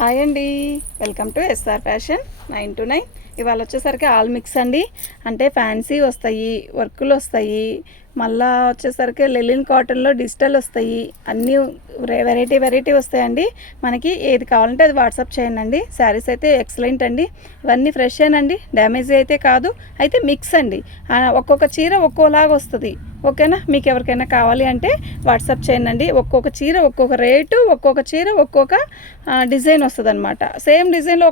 Hi అండి, welcome to SR fashion 9 to 9. ఇవాళ వచ్చేసరికి ఆల్ మిక్స్ అండి. అంటే ఫ్యాన్సీ వస్తాయి, వర్కులు వస్తాయి, మళ్ళీ వచ్చేసరికి లెలిన్ కాటన్లో డిజిటల్ వస్తాయి, అన్నీ వెరైటీ వస్తాయండి. మనకి ఏది కావాలంటే అది వాట్సాప్ చేయండి అండి. శారీస్ అయితే ఎక్సలెంట్ అండి, ఇవన్నీ ఫ్రెష్ ఏనండి, డ్యామేజ్ అయితే కాదు. అయితే మిక్స్ అండి, ఒక్కొక్క చీర ఒక్కోలాగా వస్తుంది. ఓకేనా, మీకు ఎవరికైనా కావాలి అంటే వాట్సాప్ చేయండి. ఒక్కొక్క చీర ఒక్కొక్క రేటు, ఒక్కొక్క చీర ఒక్కొక్క డిజైన్ వస్తుంది అనమాట. సేమ్ డిజైన్లో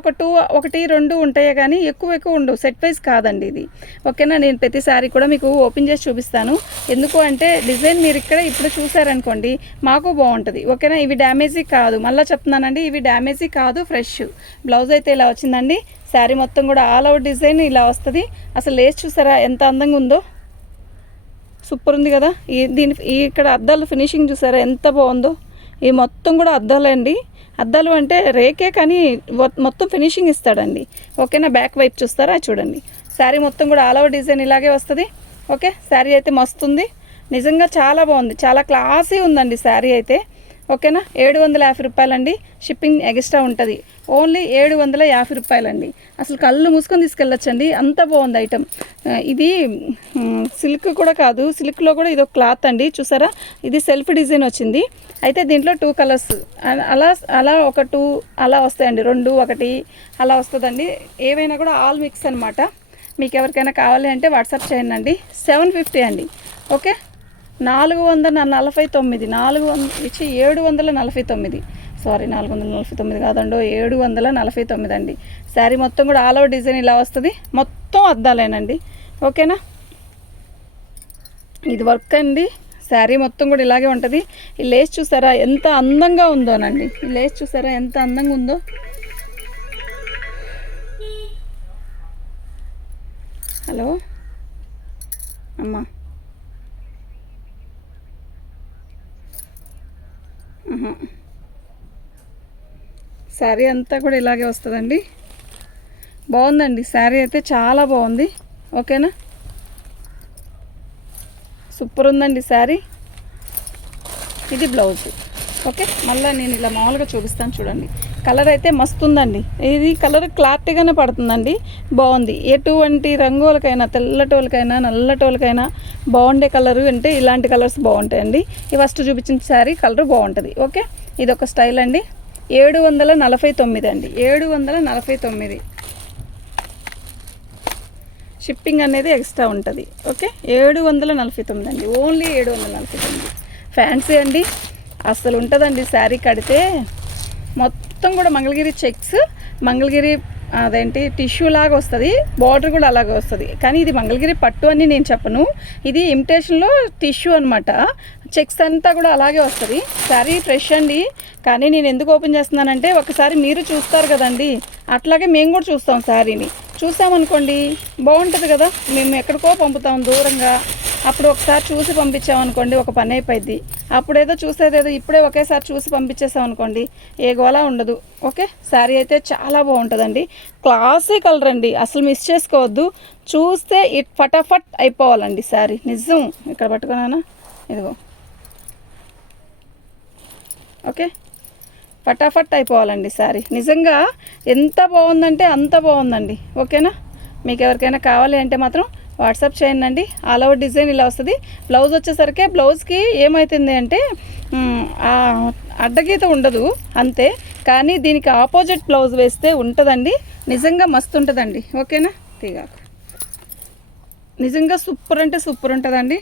ఒకటి రెండు ఉంటాయి కానీ ఎక్కువ ఉండవు, సెట్ వైజ్ కాదండి ఇది. ఓకేనా, నేను ప్రతి సారీ కూడా మీకు ఓపెన్ చేసి చూపిస్తాను. ఎందుకు అంటే డిజైన్ మీరు ఇప్పుడు చూసారనుకోండి మాకు బాగుంటుంది. ఓకేనా, ఇవి డ్యామేజీ కాదు, మళ్ళీ చెప్తున్నానండి, ఇవి డ్యామేజీ కాదు, ఫ్రెష్. బ్లౌజ్ అయితే ఇలా వచ్చిందండి. శారీ మొత్తం కూడా ఆల్ అవుట్ డిజైన్ ఇలా వస్తుంది. అసలు లేస్ చూసారా ఎంత అందంగా ఉందో, సూపర్ ఉంది కదా. ఇక్కడ అద్దాలు ఫినిషింగ్ చూసారా ఎంత బాగుందో. ఈ మొత్తం కూడా అద్దాలే అండి. అద్దాలు అంటే రేకే కానీ మొత్తం ఫినిషింగ్ ఇస్తాడండి. ఓకేనా, బ్యాక్ వైపు చూస్తారా చూడండి. శారీ మొత్తం కూడా ఆల్ ఓవర్ డిజైన్ ఇలాగే వస్తుంది. ఓకే, శారీ అయితే మస్తు ఉంది, నిజంగా చాలా బాగుంది, చాలా క్లాసీ ఉందండి శారీ అయితే. ఓకేనా, 750 రూపాయలండి. షిప్పింగ్ ఎక్స్ట్రా ఉంటుంది. ఓన్లీ 750 రూపాయలండి. అసలు కళ్ళు మూసుకొని తీసుకెళ్ళొచ్చండి, అంత బాగుంది ఐటమ్. ఇది సిల్క్ కూడా కాదు, సిల్క్లో కూడా ఇది ఒక క్లాత్ అండి. చూసారా, ఇది సెల్ఫ్ డిజైన్ వచ్చింది. అయితే దీంట్లో 2 కలర్స్ అలా ఒక 2 అలా వస్తాయండి, 2 1 అలా వస్తుందండి. ఏవైనా కూడా ఆల్ మిక్స్ అనమాట. మీకు ఎవరికైనా కావాలి అంటే వాట్సాప్ చేయండి. 750 అండి. ఓకే, 449, 749, సారీ 449 కాదండో, 749 అండి. శారీ మొత్తం కూడా ఆల్ ఓవర్ డిజైన్ ఇలా వస్తుంది, మొత్తం అద్దాలేనండి. ఓకేనా, ఇది వర్క్ అండి. శారీ మొత్తం కూడా ఇలాగే ఉంటుంది. ఈ లేస్ చూసారా ఎంత అందంగా ఉందోనండి, ఈ లేస్ చూసారా ఎంత అందంగా ఉందో. హలో అమ్మా, శారీ అంతా కూడా ఇలాగే వస్తుందండి. బాగుందండి శారీ అయితే, చాలా బాగుంది. ఓకేనా, సూపర్ ఉందండి శారీ. ఇది బ్లౌజ్. ఓకే, మళ్ళీ నేను ఇలా మామూలుగా చూపిస్తాను చూడండి. కలర్ అయితే మస్తు ఉందండి. ఇది కలర్ క్లారిటీగానే పడుతుందండి, బాగుంది. ఎటువంటి రంగులకైనా, తెల్లటోలకైనా నల్లటోలకైనా బాగుండే కలరు అంటే ఇలాంటి కలర్స్ బాగుంటాయండి. ఈ ఫస్ట్ చూపించిన శారీ కలర్ బాగుంటుంది. ఓకే, ఇది ఒక స్టైల్ అండి. 749 అండి, 749. షిప్పింగ్ అనేది ఎక్స్ట్రా ఉంటుంది. ఓకే, 749 అండి, ఓన్లీ 749. ఫ్యాన్సీ అండి, అసలు ఉంటుందండి. శారీ కడితే మొత్తం కూడా మంగళగిరి చెక్స్, మంగళగిరి అదేంటి టిష్యూ లాగా వస్తుంది, బార్డర్ కూడా అలాగే వస్తుంది. కానీ ఇది మంగళగిరి పట్టు అని నేను చెప్పను, ఇది ఇమిటేషన్లో టిష్యూ అనమాట. చెక్స్ అంతా కూడా అలాగే వస్తుంది. శారీ ఫ్రెష్ అండి. కానీ నేను ఎందుకు ఓపెన్ చేస్తున్నానంటే ఒకసారి మీరు చూస్తారు కదండి, అట్లాగే మేము కూడా చూస్తాం. శారీని చూసామనుకోండి బాగుంటుంది కదా, మేము ఎక్కడికో పంపుతాం దూరంగా, అప్పుడు ఒకసారి చూసి పంపించామనుకోండి ఒక పని అయిపోయింది. అప్పుడేదో చూసేదేదో ఇప్పుడే ఒకేసారి చూసి పంపించేసాం అనుకోండి ఏ గోలా ఉండదు. ఓకే, శారీ అయితే చాలా బాగుంటుందండి, క్లాసీ కలర్ అండి, అసలు మిస్ చేసుకోవద్దు. చూస్తే ఫటాఫట్ అయిపోవాలండి శారీ, నిజం. ఇక్కడ పట్టుకున్నానా, ఇదిగో. ఓకే, ఫటాఫట్ అయిపోవాలండి శారీ, నిజంగా ఎంత బాగుందంటే అంత బాగుందండి. ఓకేనా, మీకు ఎవరికైనా కావాలి అంటే మాత్రం వాట్సాప్ చేయండి. ఆల్ ఓవర్ డిజైన్ ఇలా వస్తుంది. బ్లౌజ్ వచ్చేసరికి బ్లౌజ్కి ఏమవుతుంది అంటే అడ్డగీత ఉండదు అంతే, కానీ దీనికి ఆపోజిట్ బ్లౌజ్ వేస్తే ఉంటుందండి, నిజంగా మస్తు ఉంటుందండి. ఓకేనా, తీగాక నిజంగా సూపర్ అంటే సూపర్ ఉంటుందండి.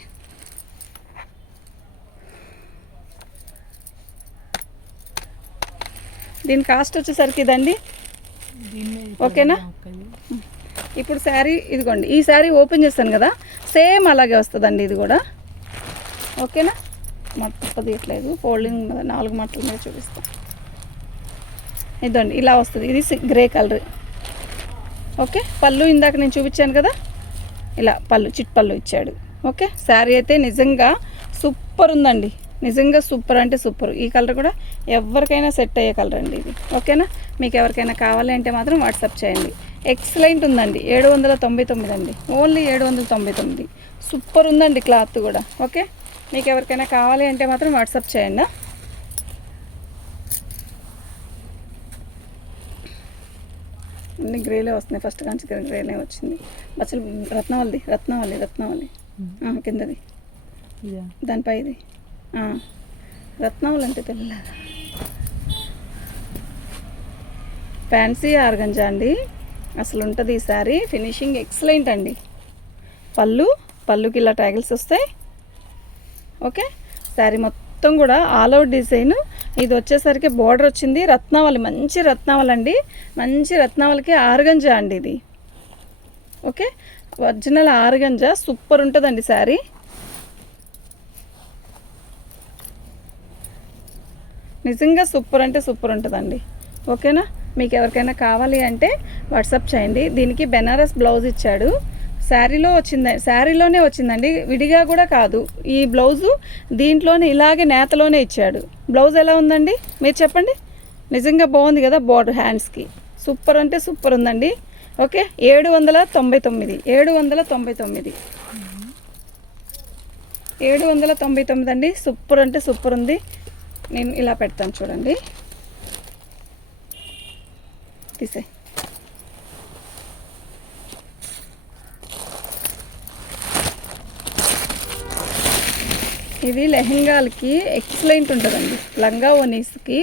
దీని కాస్ట్ వచ్చేసరికి ఇదండి. ఓకేనా, ఇప్పుడు శారీ ఇదిగోండి, ఈ శారీ ఓపెన్ చేస్తాను కదా, సేమ్ అలాగే వస్తుందండి ఇది కూడా. ఓకేనా, మట్టు తీయట్లేదు, ఫోల్డింగ్ 4 మట్టల మీద చూపిస్తాను. ఇదండి ఇలా వస్తుంది, ఇది గ్రే కలర్. ఓకే, పళ్ళు ఇందాక నేను చూపించాను కదా, ఇలా పళ్ళు చిట్ పళ్ళు ఇచ్చాడు. ఓకే, శారీ అయితే నిజంగా సూపర్ ఉందండి, నిజంగా సూపర్ అంటే సూపర్. ఈ కలర్ కూడా ఎవరికైనా సెట్ అయ్యే కలర్ అండి ఇది. ఓకేనా, మీకు ఎవరికైనా కావాలి అంటే మాత్రం వాట్సాప్ చేయండి. ఎక్సలెంట్ ఉందండి, 799 అండి, ఓన్లీ 799. సూపర్ ఉందండి క్లాత్ కూడా. ఓకే, మీకు ఎవరికైనా కావాలి అంటే మాత్రం వాట్సాప్ చేయండి. అన్ని గ్రేలే వస్తున్నాయి, ఫస్ట్ కాంచి గ్రేనే వచ్చింది. అసలు రత్నావళి కిందది దానిపై ఇది రత్నావళి అంటే తెల్ల ఫ్యాన్సీ ఆర్గంజా అండి. అసలు ఉంటుంది ఈ సారీ, ఫినిషింగ్ ఎక్సలెంట్ అండి. పళ్ళుకి ఇలా ట్యాగిల్స్ వస్తాయి. ఓకే, శారీ మొత్తం కూడా ఆల్ అవుట్ డిజైన్. ఇది వచ్చేసరికి బోర్డర్ వచ్చింది రత్నావళి, మంచి రత్నావళి అండి. మంచి రత్నావళికి ఆర్గంజా అండి ఇది. ఓకే, ఒరిజినల్ ఆర్గంజా సూపర్ ఉంటుందండి శారీ. నిజంగా సూపర్ అంటే సూపర్ ఉంటుందండి. ఓకేనా, మీకు ఎవరికైనా కావాలి అంటే వాట్సాప్ చేయండి. దీనికి బెనారస్ బ్లౌజ్ ఇచ్చాడు, శారీలోనే వచ్చిందండి, విడిగా కూడా కాదు. ఈ బ్లౌజు దీంట్లోనే ఇలాగే నేతలోనే ఇచ్చాడు. బ్లౌజ్ ఎలా ఉందండి మీరు చెప్పండి, నిజంగా బాగుంది కదా. బోర్డర్ హ్యాండ్స్కి సూపర్ అంటే సూపర్ ఉందండి. ఓకే, 799 అండి. సూపర్ అంటే సూపర్ ఉంది. నేను ఇలా పెడతాను చూడండి, తీసే. ఇది లెహంగాలకి ఎక్సలెంట్ ఉంటుందండి, లంగా ఓనీస్కి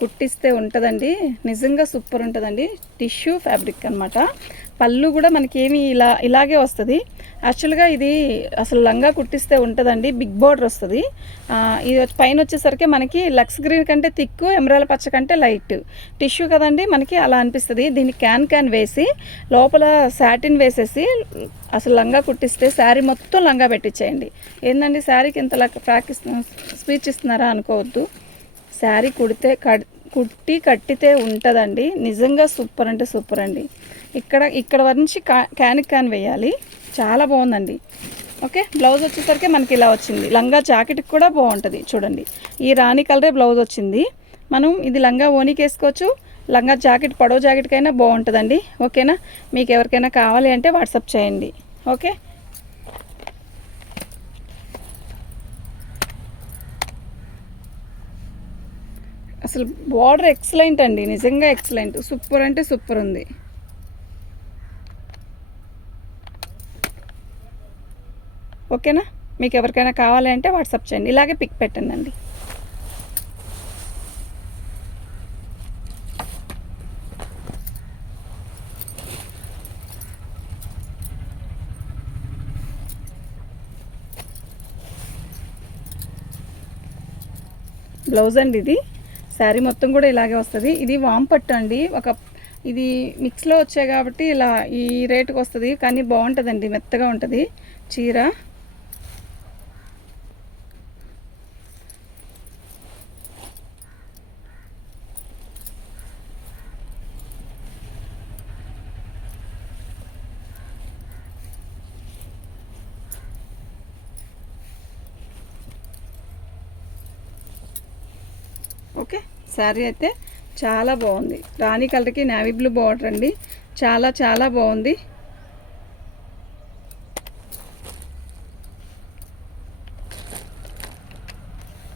కుట్టిస్తే ఉంటుందండి. నిజంగా సూపర్ ఉంటుందండి. టిష్యూ ఫ్యాబ్రిక్ అనమాట. పళ్ళు కూడా మనకేమి ఇలాగే వస్తుంది. యాక్చువల్గా ఇది అసలు లంగా కుట్టిస్తే ఉంటుందండి, బిగ్ బార్డర్ వస్తుంది. ఇది పైన వచ్చేసరికి మనకి లక్స్ గ్రీన్ కంటే తిక్కు, ఎమరాల పచ్చ కంటే లైట్ టిష్యూ కదండి, మనకి అలా అనిపిస్తుంది. దీన్ని క్యాన్ వేసి లోపల సాటిన్ వేసేసి అసలు లంగా కుట్టిస్తే శారీ మొత్తం లంగా పెట్టించేయండి. ఏంటండి శారీకి ఇంత స్పీచ్ ఇస్తున్నారా అనుకోవద్దు. శారీ కుట్టి కట్టితే ఉంటుందండి. నిజంగా సూపర్ అంటే సూపర్ అండి. ఇక్కడ నుంచి క్యాన్ వేయాలి, చాలా బాగుందండి. ఓకే, బ్లౌజ్ వచ్చేసరికి మనకి ఇలా వచ్చింది. లంగా జాకెట్కి కూడా బాగుంటుంది చూడండి. ఈ రాణి కలరే బ్లౌజ్ వచ్చింది. మనం ఇది లంగా ఓనీకి వేసుకోవచ్చు, లంగా జాకెట్ పొడవు జాకెట్కైనా బాగుంటుందండి. ఓకేనా, మీకు ఎవరికైనా కావాలి అంటే వాట్సాప్ చేయండి. ఓకే, అసలు బార్డర్ ఎక్సలెంట్ అండి, నిజంగా ఎక్సలెంట్, సూపర్ అంటే సూపర్ ఉంది. ఓకేనా, మీకు ఎవరికైనా కావాలి అంటే వాట్సాప్ చేయండి, ఇలాగే పిక్ పెట్టండి అండి. బ్లౌజ్ అండి ఇది. శారీ మొత్తం కూడా ఇలాగే వస్తుంది. ఇది వామ్ పట్టు అండి. ఇది మిక్స్లో వచ్చాయి కాబట్టి ఇలా ఈ రేటుకి వస్తుంది, కానీ బాగుంటుందండి, మెత్తగా ఉంటుంది చీర. ఓకే, శారీ అయితే చాలా బాగుంది. రాణి కలర్కి నేవీ బ్లూ బార్డర్ అండి, చాలా చాలా బాగుంది.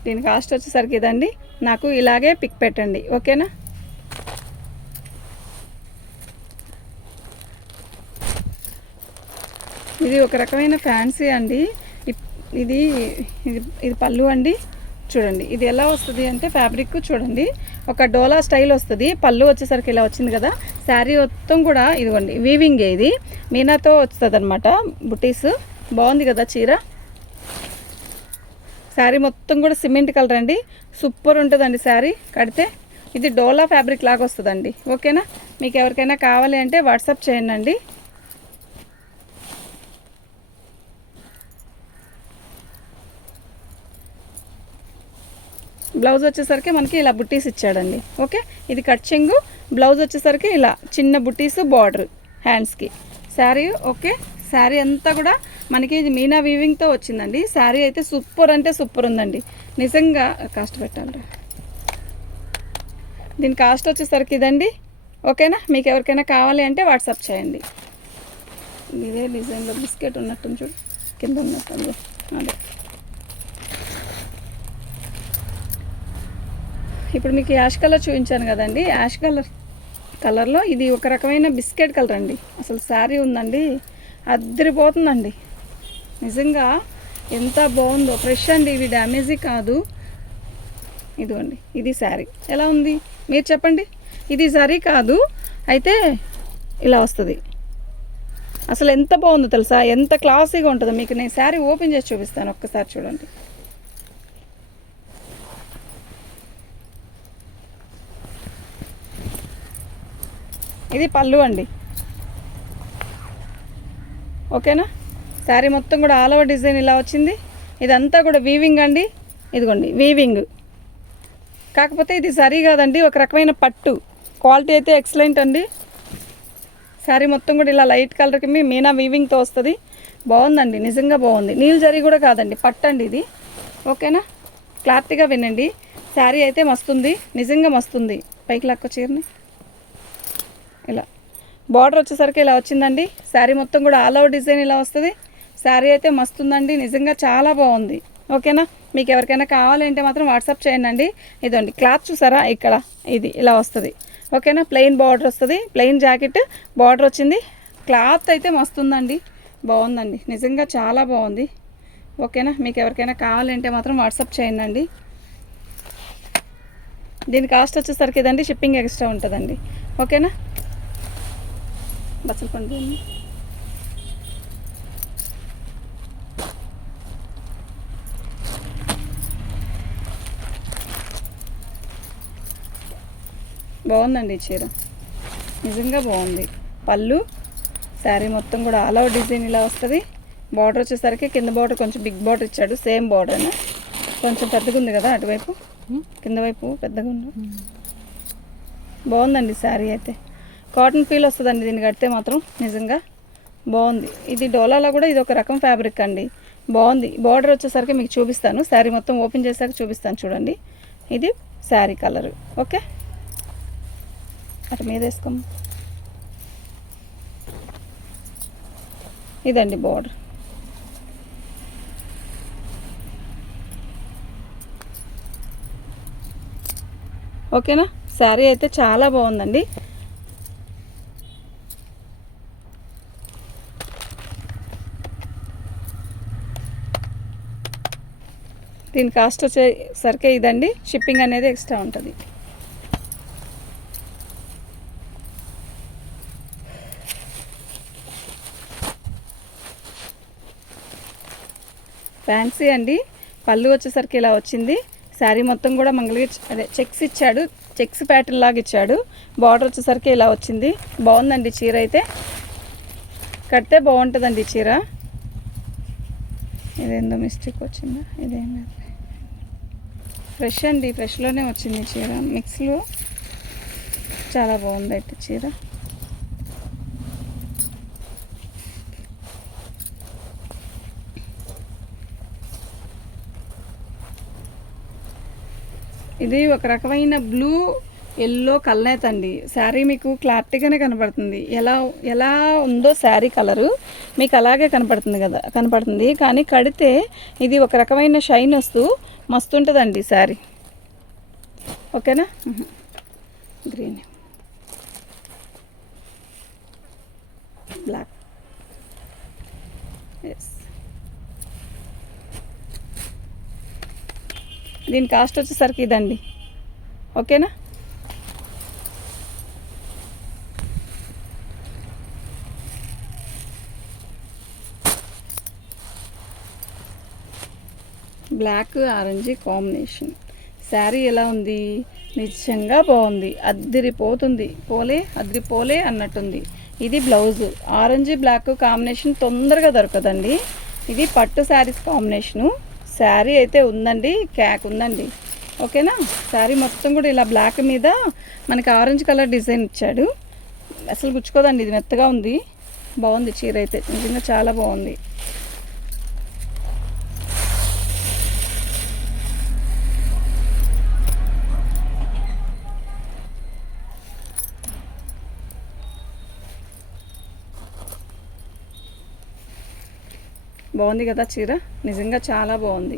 దీని కాస్ట్ వచ్చేసరికి ఇదండి. నాకు ఇలాగే పిక్ పెట్టండి. ఓకేనా, ఇది ఒక రకమైన ఫ్యాన్సీ అండి. ఇది పళ్ళు అండి. చూడండి ఇది ఎలా వస్తుంది అంటే ఫ్యాబ్రిక్ చూడండి, ఒక డోలా స్టైల్ వస్తుంది. పళ్ళు వచ్చేసరికి ఇలా వచ్చింది కదా. శారీ మొత్తం కూడా ఇదిగోండి వీవింగే, ఇది మీనాతో వస్తుంది అనమాట, బుటీస్. బాగుంది కదా చీర. శారీ మొత్తం కూడా సిమెంట్ కలర్ అండి, సూపర్ ఉంటుందండి శారీ కడితే. ఇది డోలా ఫ్యాబ్రిక్ లాగా వస్తుందండి. ఓకేనా, మీకు ఎవరికైనా కావాలి అంటే వాట్సాప్ చేయండి. బ్లౌజ్ వచ్చేసరికి మనకి ఇలా బుట్టీస్ ఇచ్చాడండి. ఓకే, ఇది కట్ చెంగు, బ్లౌజ్ వచ్చేసరికి ఇలా చిన్న బుట్టీస్, బార్డర్ హ్యాండ్స్కి. శారీ ఓకే, శారీ అంతా కూడా మనకి ఇది మీనా వీవింగ్తో వచ్చిందండి. శారీ అయితే సూపర్ అంటే సూపర్ ఉందండి, నిజంగా. కాస్ట్ పెట్టాలి, దీని కాస్ట్ వచ్చేసరికి ఇదండి. ఓకేనా, మీకు ఎవరికైనా కావాలి అంటే వాట్సాప్ చేయండి. ఇదే డిజైన్లో బిస్కెట్ ఉన్నట్టు చూడు, కింద ఉన్నట్టు అదే. ఇప్పుడు మీకు యాష్ కలర్ చూపించాను కదండి, యాష్ కలర్ కలర్లో ఇది ఒక రకమైన బిస్కెట్ కలర్ అండి. అసలు శారీ ఉందండి, అద్దరిపోతుందండి నిజంగా. ఎంత బాగుందో, ఫ్రెష్ అండి, ఇది డ్యామేజీ కాదు. ఇదిగోండి, ఇది శారీ ఎలా ఉంది మీరు చెప్పండి. ఇది జరీ కాదు అయితే ఇలా వస్తుంది. అసలు ఎంత బాగుందో తెలుసా, ఎంత క్లాసీగా ఉంటుందో. మీకు నేను శారీ ఓపెన్ చేసి చూపిస్తాను, ఒక్కసారి చూడండి. ఇది పళ్ళు అండి, ఓకేనా. శారీ మొత్తం కూడా ఆల్ ఓవర్ డిజైన్ ఇలా వచ్చింది. ఇదంతా కూడా వీవింగ్ అండి, ఇదిగోండి వీవింగ్. కాకపోతే ఇది సరీ కాదండి, ఒక రకమైన పట్టు. క్వాలిటీ అయితే ఎక్సలెంట్ అండి. శారీ మొత్తం కూడా ఇలా లైట్ కలర్కి మీనా వీవింగ్తో వస్తుంది. బాగుందండి, నిజంగా బాగుంది. నీళ్ళు జరీ కూడా కాదండి, పట్టు అండి ఇది, ఓకేనా. క్లారిటీగా వినండి. శారీ అయితే మస్తుంది, నిజంగా మస్తుంది. పైకి లాక్కో చీరని. ఇలా బార్డర్ వచ్చేసరికి ఇలా వచ్చిందండి. శారీ మొత్తం కూడా ఆల్ ఓవర్ డిజైన్ ఇలా వస్తుంది. శారీ అయితే మస్తుందండి, నిజంగా చాలా బాగుంది, ఓకేనా. మీకు ఎవరికైనా కావాలంటే మాత్రం వాట్సాప్ చేయండి. ఇదండి క్లాత్ చూసారా, ఇక్కడ ఇది ఇలా వస్తుంది, ఓకేనా. ప్లెయిన్ బార్డర్ వస్తుంది, ప్లెయిన్ జాకెట్ బార్డర్ వచ్చింది. క్లాత్ అయితే మస్తుందండి, బాగుందండి, నిజంగా చాలా బాగుంది, ఓకేనా. మీకు ఎవరికైనా కావాలంటే మాత్రం వాట్సాప్ చేయండి. దీని కాస్ట్ వచ్చేసరికి ఇదండి, షిప్పింగ్ ఎక్స్ట్రా ఉంటుందండి, ఓకేనా. బస్సులు పండు బాగుందండి చీర, నిజంగా బాగుంది. పళ్ళు శారీ మొత్తం కూడా ఆల్ ఓవర్ డిజైన్ ఇలా వస్తుంది. బార్డర్ వచ్చేసరికి కింద బార్డర్ కొంచెం బిగ్ బార్డర్ ఇచ్చాడు, సేమ్ బార్డర్ కొంచెం పెద్దగా ఉంది కదా అటువైపు, కింద వైపు పెద్దగా ఉంది. బాగుందండి శారీ అయితే, కాటన్ ఫీల్ వస్తుందండి దీన్ని కడితే మాత్రం, నిజంగా బాగుంది. ఇది డోలాలో కూడా ఇది ఒక రకం ఫ్యాబ్రిక్ అండి, బాగుంది. బార్డర్ వచ్చేసరికి మీకు చూపిస్తాను, శారీ మొత్తం ఓపెన్ చేశాక చూపిస్తాను చూడండి. ఇది శారీ కలరు, ఓకే. అటు మీద వేసుకోం. ఇదండి బార్డర్, ఓకేనా. శారీ అయితే చాలా బాగుందండి. దీని కాస్ట్ వచ్చేసరికి ఇదండి, షిప్పింగ్ అనేది ఎక్స్ట్రా ఉంటుంది. ఫ్యాన్సీ అండి. పళ్ళు వచ్చేసరికి ఇలా వచ్చింది. శారీ మొత్తం కూడా అదే చెక్స్ ఇచ్చాడు, చెక్స్ ప్యాటర్న్ లాగా ఇచ్చాడు. బార్డర్ వచ్చేసరికి ఇలా వచ్చింది. బాగుందండి చీర అయితే, కడితే బాగుంటుందండి చీర. ఇదేందో మిస్టేక్ వచ్చిందా, ఇదేం ఫ్రెష్ అండి, ఫ్రెష్లోనే వచ్చింది చీర. మిక్స్లో చాలా బాగుంది అయితే చీర. ఇది ఒక రకమైన బ్లూ ఎల్లో కల్నేత్ అండి. శారీ మీకు క్లారిటీగానే కనపడుతుంది. ఎలా ఉందో శారీ కలరు మీకు అలాగే కనపడుతుంది. కానీ కడితే ఇది ఒక రకమైన షైన్ వస్తూ మస్తు ఉంటుందండి శారీ, ఓకేనా. Green, black, yes. దీని కాస్ట్ వచ్చేసరికి ఇదండి, ఓకేనా. బ్లాక్ ఆరెంజ్ కాంబినేషన్ శారీ ఎలా ఉంది, నిజంగా బాగుంది, అద్దరిపోలే అన్నట్టుంది. ఇది బ్లౌజు, ఆరెంజ్ బ్లాక్ కాంబినేషన్ తొందరగా దొరకదండి. ఇది పట్టు శారీస్ కాంబినేషను. శారీ అయితే ఉందండి, క్యాక్ ఉందండి, ఓకేనా. శారీ మొత్తం కూడా ఇలా బ్లాక్ మీద మనకి ఆరెంజ్ కలర్ డిజైన్ ఇచ్చాడు. అసలు గుచ్చుకోదండి, ఇది మెత్తగా ఉంది, బాగుంది చీర అయితే, నిజంగా చాలా బాగుంది. బాగుంది కదా చీర, నిజంగా చాలా బాగుంది.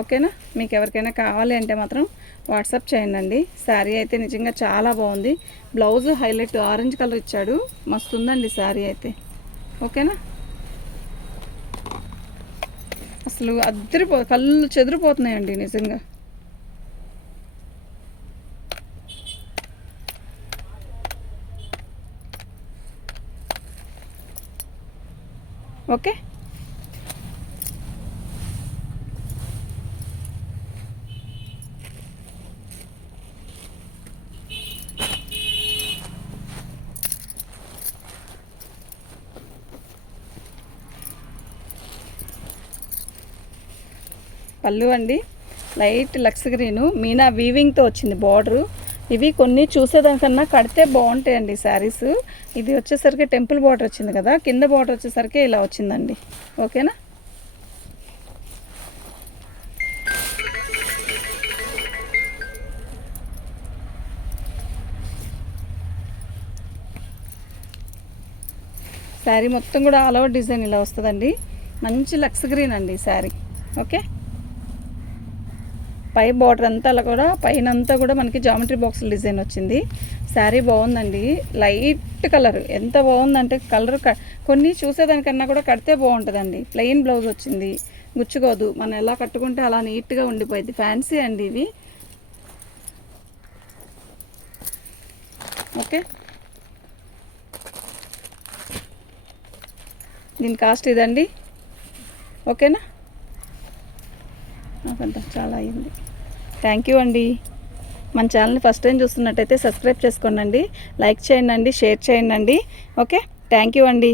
ఓకేనా. మీకు ఎవరికైనా కావాలి అంటే మాత్రం వాట్సాప్ చేయండి. శారీ అయితే నిజంగా చాలా బాగుంది. బ్లౌజ్ హైలైట్ ఆరెంజ్ కలర్ ఇచ్చాడు, మస్తు ఉందండి శారీ అయితే. ఓకేనా, అసలు కళ్ళు చెదిరిపోతున్నాయండి నిజంగా. ఓకే, పళ్ళు అండి లైట్ లక్స్ గ్రీను మీనా వీవింగ్తో వచ్చింది బార్డరు. ఇవి కొన్ని చూసేదానికన్నా కడితే బాగుంటాయండి శారీస్. ఇది వచ్చేసరికి టెంపుల్ బార్డర్ వచ్చింది కదా, కింద బార్డర్ వచ్చేసరికి ఇలా వచ్చిందండి. ఓకేనా, శారీ మొత్తం కూడా ఆల్ ఓవర్ డిజైన్ ఇలా వస్తుందండి. మంచి లక్స్ గ్రీన్ అండి శారీ. ఓకే, పై బార్డర్ అంతా కూడా పైన అంతా కూడా మనకి జామెట్రీ బాక్స్ డిజైన్ వచ్చింది. శారీ బాగుందండి, లైట్ కలర్. ఎంత బాగుందంటే కలర్ కొన్ని చూసేదానికన్నా కూడా కడితే బాగుంటుందండి. ప్లెయిన్ బ్లౌజ్ వచ్చింది, గుచ్చుకోదు, మనం ఎలా కట్టుకుంటే అలా నీట్గా ఉండిపోయింది. ఫ్యాన్సీ అండి ఇవి. ఓకే, దీని కాస్ట్ ఇదండి. ఓకేనా, నాకంతా చాలా అయింది. థ్యాంక్ యూ అండి. మన ఛానల్ని ఫస్ట్ టైం చూస్తున్నట్టయితే సబ్స్క్రైబ్ చేసుకోండి, లైక్ చేయండి, షేర్ చేయండి. ఓకే, థ్యాంక్ యూ అండి.